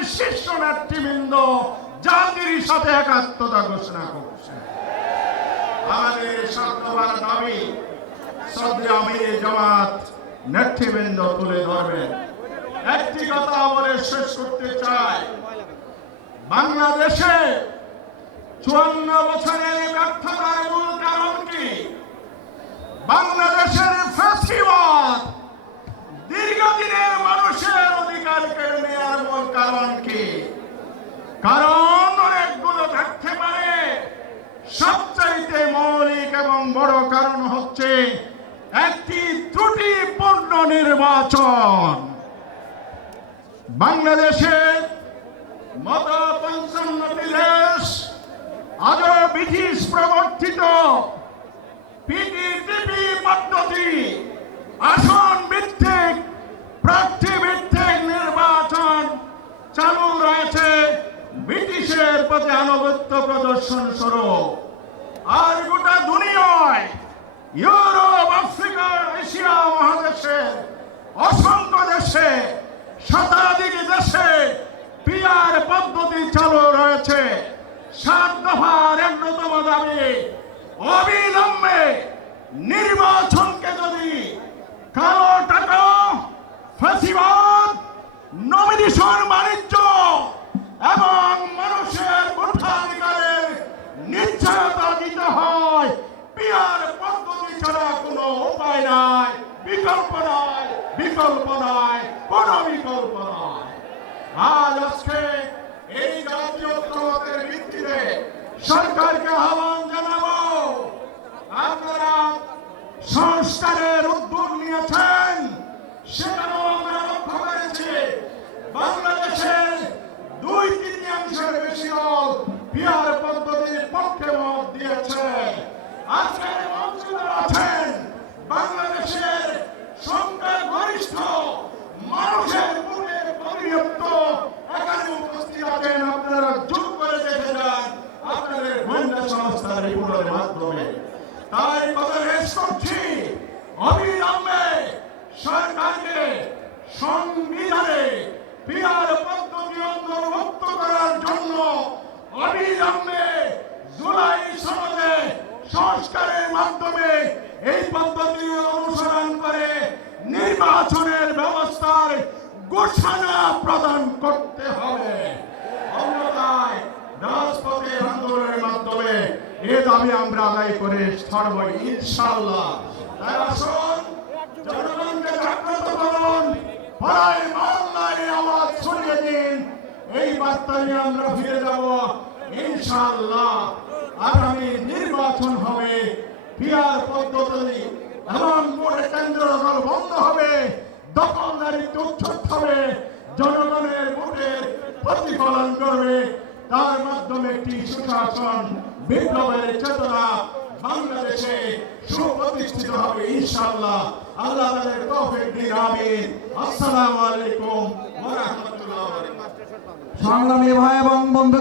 আমাদের শীর্ষ নেতৃবৃন্দ জাতির সাথে একাত্মতা ঘোষণা করছে। আমাদের স্বার্থবার দাবি সদ্য আমির জামাত নেতৃবৃন্দ তুলে ধরবেন একটি কথা বলে শেষ করতে চাই। বাংলাদেশে চুয়ান্ন বছরের কারণ অনেকগুলো থাকতে পারে। সবচাইতে মৌলিক এবং বড় কারণ হচ্ছে একটি ত্রুটিপূর্ণ নির্বাচন। বাংলাদেশে মত পঞ্চান্নটি দেশ আজও ব্রিটিশ প্রবর্তিত পিটিটিপি পদ্ধতি আসন ভিত্তিক প্রার্থী ভিত্তিক নির্বাচন চালু রয়েছে ব্রিটিশের প্রতি আনুগত্য প্রদর্শন স্বরূপ। আর গোটা দুনিয়ায় ইউরোপ, আফ্রিকা, এশিয়া মহাদেশের অসংখ্য দেশে, শতাধিক দেশে পিআর পদ্ধতি চালু রয়েছে। সাত দফার অন্যতম দাবি, অবিলম্বে নির্বাচনকে যদি কালো টাকা, ফাঁসিবাদ নমিনেশন বাণিজ্য নাই আজ আজকে এই জাতীয় ঐক্যমতের ভিত্তিতে সরকারকে আহ্বান জানাব। আপনারা রিপোর্টের মাধ্যমে। তাই কথা শেষ করছি অবিলম্বে সরকারকে সংবিধানে বিহার পদ্ধতি অন্তর্ভুক্ত করার জন্য অবিলম্বে জুলাই সনদে সংস্কারের মাধ্যমে এই পদ্ধতি অনুসরণ করে নির্বাচনের ব্যবস্থার ঘোষণা প্রদান করতে হবে অন্যথায় রাজপথের আন্দোলনের মাধ্যমে এ দাবি আদায় করে ছাড়ব আসুন জনগণকে জাগ্রত করুন। আওয়াজ দিন। এই বার্তা নিয়ে আমরা ফিরে যাব আগামী নির্বাচন হবে বিয়ার পদ্ধতি এবং ভোটের কেন্দ্র দখল বন্ধ হবে, দখলদারিত্ব উচ্ছেদ হবে, জনগণের ভোটের প্রতিফলন করবে তার মাধ্যমে একটি সুশাসন বিপ্লবের চেতনা বাংলাদেশে সুপ্রতিষ্ঠিত হবে, ইনশাআল্লাহ। আল্লাহ তাদের তৌফিক দিন, আমিন। আসসালামু আলাইকুম ওয়া রাহমাতুল্লাহি সংগ্রামী ভাই এবং বন্ধু